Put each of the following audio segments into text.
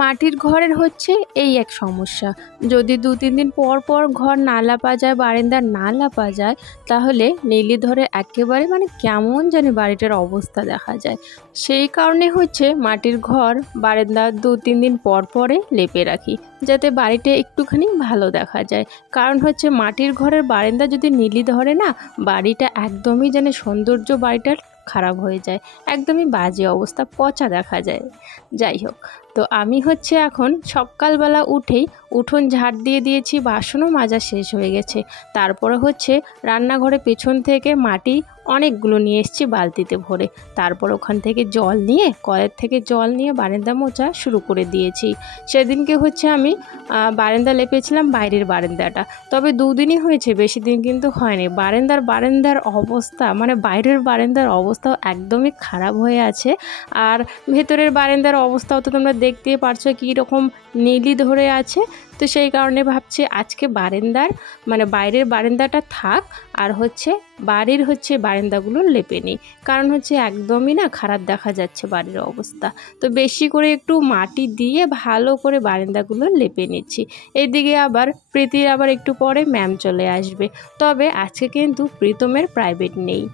মাটির ঘরের হচ্ছে এই এক সমস্যা, যদি 2-3 দিন পর পর ঘর না লাপা যায়, বারান্দা না লাপা যায়, তাহলে নীলি ধরে একেবারে কেমন জানি বাড়িটার অবস্থা দেখা যায়। সেই কারণে হচ্ছে মাটির ঘর বারান্দা 2-3 দিন পর পরে লেপে রাখি, যাতে বাড়িটা একটুখানি ভালো দেখা যায়। কারণ হচ্ছে মাটির ঘরের বারান্দা যদি নীলি ধরে না, বাড়িটা একদমই যেন সৌন্দর্য বাড়িটার খারাপ হয়ে যায়, একদমই বাজে অবস্থা, পচা দেখা যায়। যাই হোক, তো আমি হচ্ছে এখন সকালবেলা উঠেই উঠোন ঝাড় দিয়ে দিয়েছি, বাসনও মাজা শেষ হয়ে গেছে। তারপরে হচ্ছে রান্নাঘরে পেছন থেকে মাটি অনেকগুলো নিয়ে এসেছি বালতিতে ভরে, তারপর ওখান থেকে জল নিয়ে, কলের থেকে জল নিয়ে বারান্দা মোছা শুরু করে দিয়েছি। সেদিনকে হচ্ছে আমি বারান্দা লেপেছিলাম, বাইরের বারান্দাটা, তবে 2 দিনই হয়েছে, বেশি দিন কিন্তু হয়নি। বারান্দার অবস্থা বাইরের বারান্দার অবস্থাও একদমই খারাপ হয়ে আছে, আর ভেতরের বারান্দার অবস্থাও তো তোমরা দেখতেই পারছো কীরকম নীলি ধরে আছে। তো সেই কারণে ভাবছি আজকে বারান্দার বাইরের বারান্দাটা থাক, আর হচ্ছে বাড়ির বারান্দাগুলো লেপে নিই, কারণ হচ্ছে একদমই খারাপ দেখা যাচ্ছে বাড়ির অবস্থা। তো বেশি করে একটু মাটি দিয়ে ভালো করে বারান্দাগুলো লেপে নিচ্ছি। এইদিকে আবার প্রীতির আবার একটু পরে ম্যাম চলে আসবে, তবে আজকে কিন্তু প্রীতমের প্রাইভেট নেই।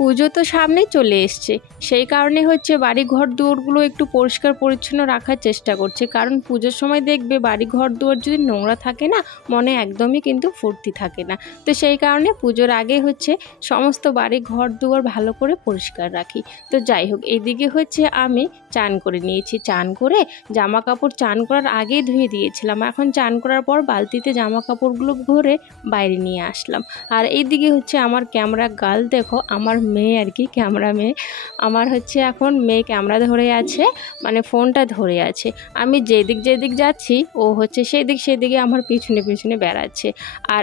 পুজো তো সামনে চলে এসছে, সেই কারণে হচ্ছে বাড়ি ঘর দুয়ারগুলো একটু পরিষ্কার পরিচ্ছন্ন রাখার চেষ্টা করছে। কারণ পুজোর সময় দেখবে বাড়ি ঘর দুয়ার যদি নোংরা থাকে না, মনে একদমই কিন্তু ফুর্তি থাকে না। তো সেই কারণে পুজোর আগে হচ্ছে সমস্ত বাড়ি ঘর দুয়ার ভালো করে পরিষ্কার রাখি। তো যাই হোক, এদিকে হচ্ছে আমি চান করে নিয়েছি। চান করে জামা কাপড় চান করার আগেই ধুয়ে দিয়েছিলাম, এখন চান করার পর বালতিতে জামা কাপড়গুলো ভরে বাইরে নিয়ে আসলাম। আর এইদিকে হচ্ছে আমার ক্যামেরা গার্ল, দেখো আমার মেয়ে আর কি, ক্যামেরা মেয়ে আমার হচ্ছে এখন মেয়ে ক্যামেরা ধরে আছে, ফোনটা ধরে আছে। আমি যেদিক যাচ্ছি ও হচ্ছে সেদিকে আমার পিছনে বেড়াচ্ছে। আর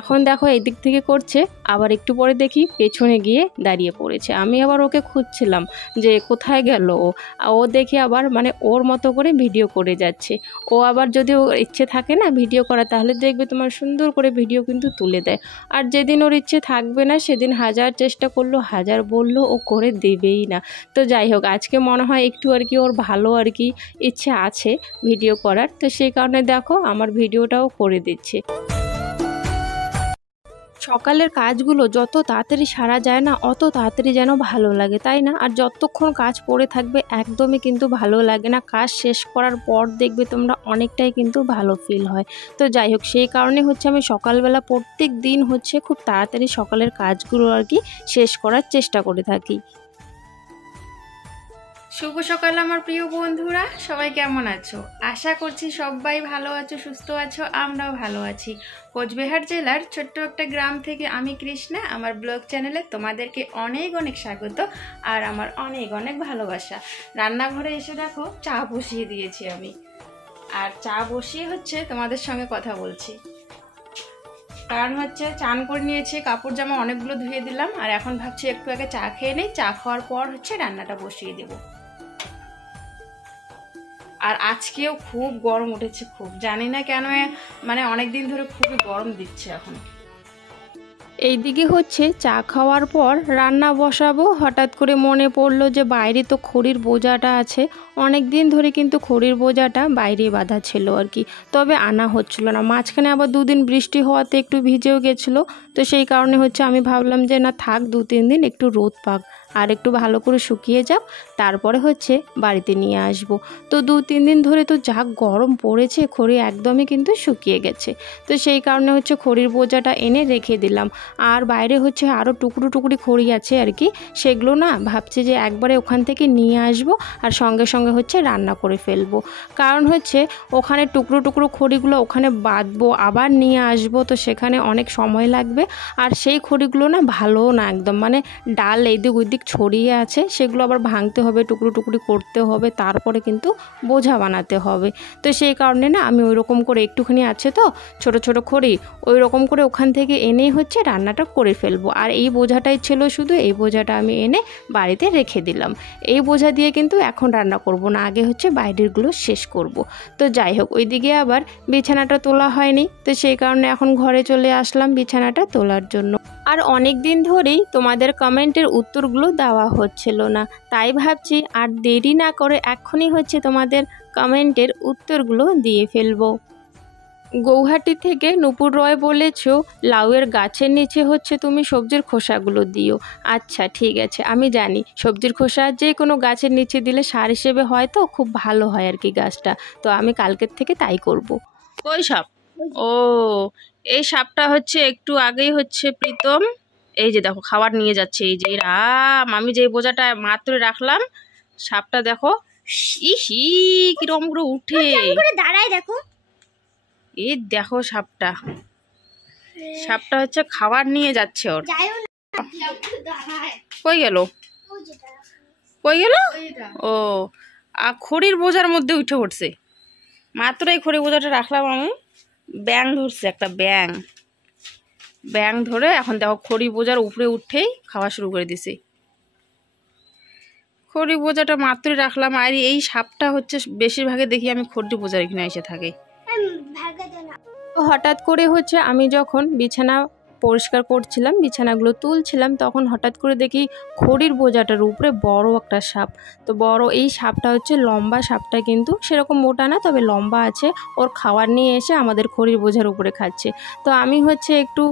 এখন দেখো এদিক থেকে করছে, আবার একটু পরে দেখি পেছনে গিয়ে দাঁড়িয়ে পড়েছে। আমি আবার ওকে খুঁজছিলাম যে কোথায় গেল ও দেখি আবার ওর মতো করে ভিডিও করে যাচ্ছে। ও আবার যদি ওর ইচ্ছে থাকে না ভিডিও করা, তাহলে দেখবে তোমার সুন্দর করে ভিডিও কিন্তু তুলে দেয়। আর যেদিন ওর ইচ্ছে থাকবে না, সেদিন হাজার চেষ্টা করলো, হাজার বললো, ও করে দেবেই না। তো যাই হোক, আজকে মনে হয় একটু আর কি ওর ভালো আর কি ইচ্ছে আছে ভিডিও করার, তো সেই কারণে দেখো আমার ভিডিওটাও করে দিচ্ছে। সকালের কাজগুলো যত তাড়াতাড়ি সারা যায় না, অত তাড়াতাড়ি যেন ভালো লাগে, তাই না? আর যতক্ষণ কাজ পড়ে থাকবে একদমই কিন্তু ভালো লাগে না, কাজ শেষ করার পর দেখবে তোমরা অনেকটাই কিন্তু ভালো ফিল হয়। তো যাই হোক, সেই কারণে হচ্ছে আমি সকালবেলা প্রত্যেক দিন হচ্ছে খুব তাড়াতাড়ি সকালের কাজগুলো আর কি শেষ করার চেষ্টা করে থাকি। শুভ সকাল আমার প্রিয় বন্ধুরা, সবাই কেমন আছো? আশা করছি সবাই ভালো আছো, সুস্থ আছো, আমরাও ভালো আছি। কোচবিহার জেলার ছোট্ট একটা গ্রাম থেকে আমি কৃষ্ণা, আমার ব্লগ চ্যানেলে তোমাদেরকে অনেক স্বাগত আর আমার অনেক ভালোবাসা। রান্নাঘরে এসে দেখো চা বসিয়ে দিয়েছি আমি, আর চা বসিয়ে হচ্ছে তোমাদের সঙ্গে কথা বলছি। কারণ হচ্ছে চান করে নিয়েছি, কাপড় জামা অনেকগুলো ধুয়ে দিলাম, আর এখন ভাবছি একটু আগে চা খেয়ে নেই, চা খাওয়ার পর হচ্ছে রান্নাটা বসিয়ে দেবো। আর আজকেও খুব গরম উঠেছে, খুব জানি না কেন, অনেক দিন ধরে খুবই গরম দিচ্ছে এখন। এইদিকে হচ্ছে চা খাওয়ার পর রান্না বসাবো, হঠাৎ করে মনে পড়লো যে বাইরে তো খড়ির বোঝাটা আছে, অনেক দিন ধরে কিন্তু খড়ির বোঝাটা বাইরে বাঁধা ছিল আর কি, তবে আনা হচ্ছিল না। মাঝখানে আবার 2 দিন বৃষ্টি হওয়াতে একটু ভিজেও গেছিলো, তো সেই কারণে হচ্ছে আমি ভাবলাম যে না থাক, 2-3 দিন একটু রোদ পাক আর একটু ভালো করে শুকিয়ে যাও, তারপরে হচ্ছে বাড়িতে নিয়ে আসব। তো 2-3 দিন ধরে তো যা গরম পড়েছে, খড়ি একদমই কিন্তু শুকিয়ে গেছে। তো সেই কারণে হচ্ছে খড়ির বোঝাটা এনে রেখে দিলাম। আর বাইরে হচ্ছে আরও টুকরি খড়ি আছে আর কি, সেগুলো না ভাবছি যে একবারে ওখান থেকে নিয়ে আসব আর সঙ্গে সঙ্গে হচ্ছে রান্না করে ফেলবো। কারণ হচ্ছে ওখানে টুকরো খড়িগুলো ওখানে বাঁধবো, আবার নিয়ে আসব, তো সেখানে অনেক সময় লাগবে। আর সেই খড়িগুলো না ভালো না একদম, ডাল এইদিক ওইদিক ছড়িয়ে আছে, সেগুলো আবার ভাঙতে হবে, টুকরি করতে হবে, তারপরে কিন্তু বোঝা বানাতে হবে। তো সেই কারণে না আমি ওই রকম করে একটুখানি আছে তো ছোট খড়ি, ওই রকম করে ওখান থেকে এনেই হচ্ছে রান্নাটা করে ফেলবো। আর এই বোঝাটাই ছিল শুধু, এই বোঝাটা আমি এনে বাড়িতে রেখে দিলাম। এই বোঝা দিয়ে কিন্তু এখন রান্না করব, করব না, আগে হচ্ছে বাইরেরগুলো শেষ করব। তো যাই হোক, ওইদিকে আবার বিছানাটা তোলা হয়নি, তো সেই কারণে এখন ঘরে চলে আসলাম বিছানাটা তোলার জন্য। আর অনেক দিন ধরেই তোমাদের কমেন্টের উত্তরগুলো দেওয়া হচ্ছিল না, তাই ভাবছি আর দেরি না করে এক্ষুনি হচ্ছে তোমাদের কমেন্টের উত্তরগুলো দিয়ে ফেলবো। গৌহাটি থেকে নূপুর রয় বলেছ লাউয়ের গাছের নিচে হচ্ছে তুমি সবজির খোসাগুলো দিও। আচ্ছা ঠিক আছে, আমি জানি সবজির খোসা যে কোনো গাছের নিচে দিলে সার হিসেবে হয়, তো খুব ভালো হয় আর কি গাছটা। তো আমি কালকের থেকে তাই করব। কই সাপ? ও, এই সাপটা হচ্ছে একটু আগেই হচ্ছে প্রীতম এই যে দেখো খাবার নিয়ে যাচ্ছে। এই যে রাম, আমি যে বোঝাটা মাত্র রাখলাম, সাপটা দেখো ইহি কিরকম করে উঠে দাঁড়ায় দেখো। এই দেখো সাপটা সাপটা হচ্ছে খাবার নিয়ে যাচ্ছে ওর। কই গেল? কই গেল? ও, আর খড়ির বোঝার মধ্যে উঠে পড়ছে। মাত্র এই খড়ি বোঝাটা রাখলাম আমি, ব্যাং ধরছে একটা ব্যাং ধরে এখন দেখো খড়ি বোঝার উপরে উঠেই খাওয়া শুরু করে দিছে। খড়ি বোঝাটা মাত্রই রাখলাম। আর এই সাপটা হচ্ছে বেশিরভাগে দেখি আমি খড়ি বোঝার এখানে এসে থাকে। হঠাৎ করে হচ্ছে আমি যখন বিছানা পরিষ্কার করছিলাম, বিছানাগুলো তুলছিলাম, তখন হঠাৎ করে দেখি খড়ির বোঝাটার উপরে বড় একটা সাপ। তো বড় এই সাপটা হচ্ছে লম্বা, সাপটা কিন্তু সেরকম মোটা না, তবে লম্বা আছে। ওর খাবার নিয়ে এসে আমাদের খড়ির বোঝার উপরে খাচ্ছে। তো আমি হচ্ছে একটু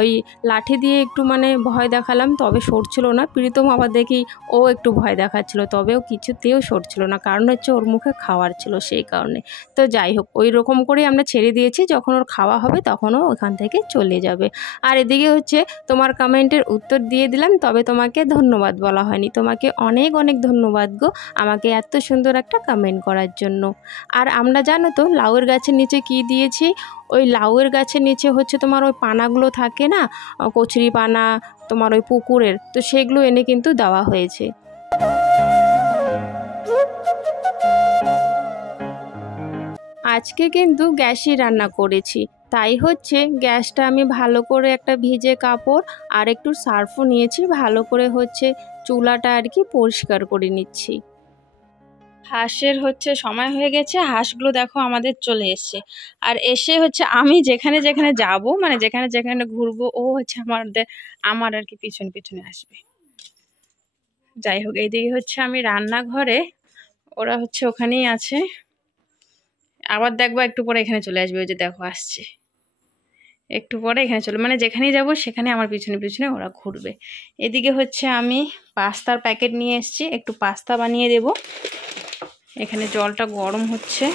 ওই লাঠি দিয়ে একটু মানে ভয় দেখালাম, তবে সরছিল না। প্রীতম আবার দেখি ও একটু ভয় দেখাচ্ছিল, তবেও কিছুতেও সরছিল না, কারণ হচ্ছে ওর মুখে খাওয়ার ছিল সেই কারণে। তো যাই হোক, ওই রকম করেই আমরা ছেড়ে দিয়েছি, যখন ওর খাওয়া হবে তখনও ওখান থেকে চলে যাবে। আর এদিকে হচ্ছে তোমার কমেন্টের উত্তর দিয়ে দিলাম, তবে তোমাকে ধন্যবাদ বলা হয়নি। তোমাকে অনেক অনেক ধন্যবাদ গো, আমাকে এত সুন্দর একটা কমেন্ট করার জন্য। আর আমরা জানো তো লাউয়ের গাছের নিচে কি দিয়েছি? ওই লাউয়ের গাছের নিচে হচ্ছে তোমার ওই পানাগুলো থাকে না, কচুরি পানা তোমার ওই পুকুরের, তো সেগুলো এনে কিন্তু দেওয়া হয়েছে। আজকে কিন্তু গ্যাসই রান্না করেছি, তাই হচ্ছে গ্যাসটা আমি ভালো করে একটা ভিজে কাপড় আর একটু সার্ফও নিয়েছি, ভালো করে হচ্ছে চুলাটা আর কি পরিষ্কার করে নিচ্ছি। হাঁসের হচ্ছে সময় হয়ে গেছে, হাঁসগুলো দেখো আমাদের চলে এসছে। আর এসে হচ্ছে আমি যেখানে যেখানে যাব, মানে যেখানে যেখানে ঘুরবো, ও হচ্ছে আমার আর কি পিছনে পিছনে আসবে। যাই হোক, এইদিকে হচ্ছে আমি রান্নাঘরে, ওরা হচ্ছে ওখানেই আছে। আবার দেখবো একটু পরে এখানে চলে আসবে, ওই যে দেখো আসছে, একটু পরে এখানে চলে, মানে যেখানেই যাব সেখানে আমার পিছনে পিছনে ওরা ঘুরবে। এদিকে হচ্ছে আমি পাস্তার প্যাকেট নিয়ে এসেছি, একটু পাস্তা বানিয়ে দেব। এখানে জলটা গরম হচ্ছে।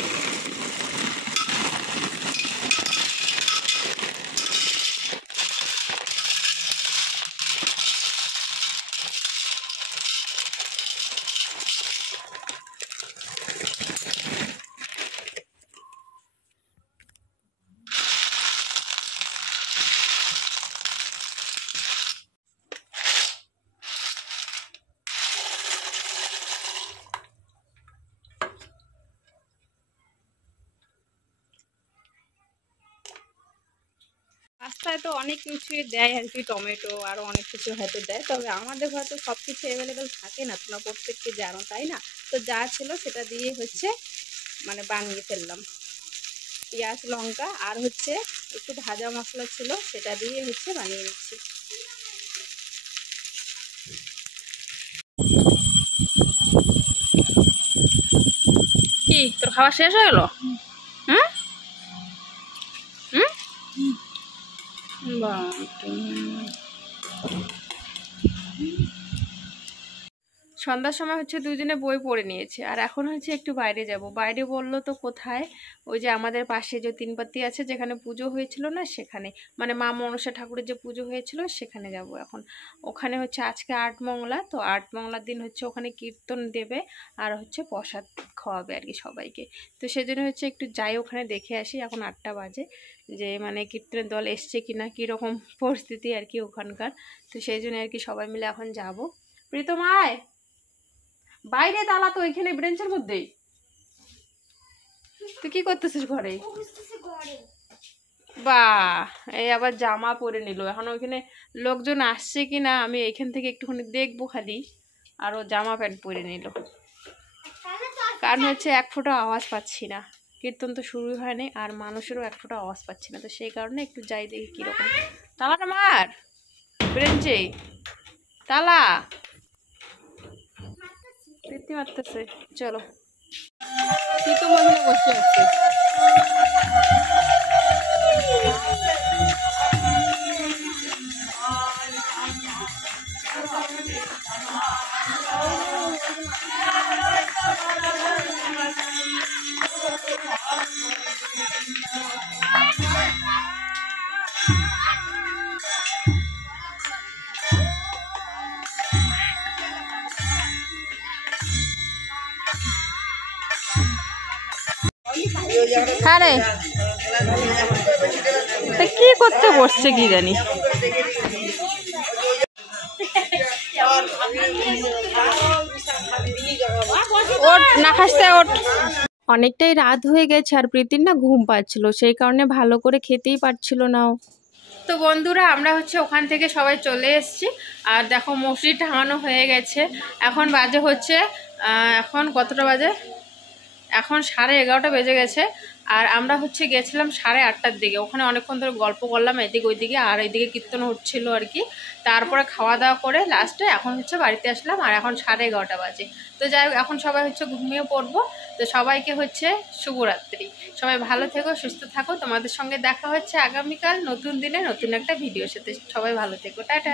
পাস্তায় তো অনেক কিছুই দেয় আর কি, টমেটো আরও অনেক কিছু হয়তো দেয়, তবে আমাদের হয়তো সব কিছু অ্যাভেলেবেল থাকে না, তোমরা প্রত্যেককে জানো তাই না। তো যা ছিল সেটা দিয়ে হচ্ছে মানে বানিয়ে ফেললাম। পেঁয়াজ লঙ্কা আর হচ্ছে একটু ভাজা মশলা ছিল, সেটা দিয়ে হচ্ছে বানিয়ে নিচ্ছি। কি তোর খাওয়া শেষ হয়ে গেল? হুম হুম, সন্ধ্যার সময় হচ্ছে দুজনে বই পড়ে নিয়েছে, আর এখন হচ্ছে একটু বাইরে যাব। বাইরে বললো তো কোথায়? ওই যে আমাদের পাশে যে তিনপাত্তি আছে, যেখানে পুজো হয়েছিল না সেখানে, মানে মা মনসা ঠাকুরের যে পুজো হয়েছিল সেখানে যাব এখন। ওখানে হচ্ছে আজকে আটমংলা, তো আটমংলার দিন হচ্ছে ওখানে কীর্তন দেবে আর হচ্ছে প্রসাদ খাওয়াবে আর কি সবাইকে। তো সেজন্য হচ্ছে একটু যাই ওখানে দেখে আসি। এখন 8টা বাজে, যে মানে কীর্তনের দল এসছে কিনা, কীরকম পরিস্থিতি আর কি ওখানকার। তো সেই জন্য আর কি সবাই মিলে এখন যাব। প্রীতম আয়, বাইরে তালা তো ওইখানে ব্রেঞ্চের মধ্যেই। তুই কি করতেছিস ঘরে? বাহ, এই আবার জামা পরে নিল। এখন ওইখানে লোকজন আসছে কিনা আমি এইখান থেকে একটুখানি দেখবো খালি, আর ও জামা প্যান্ট পরে নিল। কারণ হচ্ছে এক ফোঁটা আওয়াজ পাচ্ছি না, কীর্তন তো শুরুই হয়নি আর মানুষেরও এক ফোঁটা আওয়াজ পাচ্ছি না, তো সেই কারণে একটু যাই দেখি কীরকম। তালাটা মার বেরেঞ্চে, তালা প্রীতি মারতেছে। চলো তুই তো মনে বসে আছিস। হ্যাঁ রে, তা কি করতে বসছে কি জানি। ওঠ না খাসতে ওঠ। অনেকটাই রাত হয়ে গেছে আর প্রীতির না ঘুম পাচ্ছিল, সেই কারণে ভালো করে খেতেই পারছিল না ও। তো বন্ধুরা আমরা হচ্ছে ওখান থেকে সবাই চলে এসেছি, আর দেখো মশারি টাঙানো হয়ে গেছে। এখন বাজে হচ্ছে এখন কতটা বাজে, এখন 11:30 বেজে গেছে। আর আমরা হচ্ছে গেছিলাম 8:30টার দিকে, ওখানে অনেকক্ষণ ধরে গল্প করলাম এদিকে ওইদিকে, আর এইদিকে কীর্তন হচ্ছিলো আর কি। তারপরে খাওয়া দাওয়া করে লাস্টে এখন হচ্ছে বাড়িতে আসলাম, আর এখন 11:30 বাজে। তো যাই হোক এখন সবাই হচ্ছে ঘুমিয়ে পড়বো। তো সবাইকে হচ্ছে শুভরাত্রি, সবাই ভালো থেকো, সুস্থ থাকো। তোমাদের সঙ্গে দেখা হচ্ছে আগামীকাল নতুন দিনে নতুন একটা ভিডিওর সাথে। সবাই ভালো থেকো, টাটা।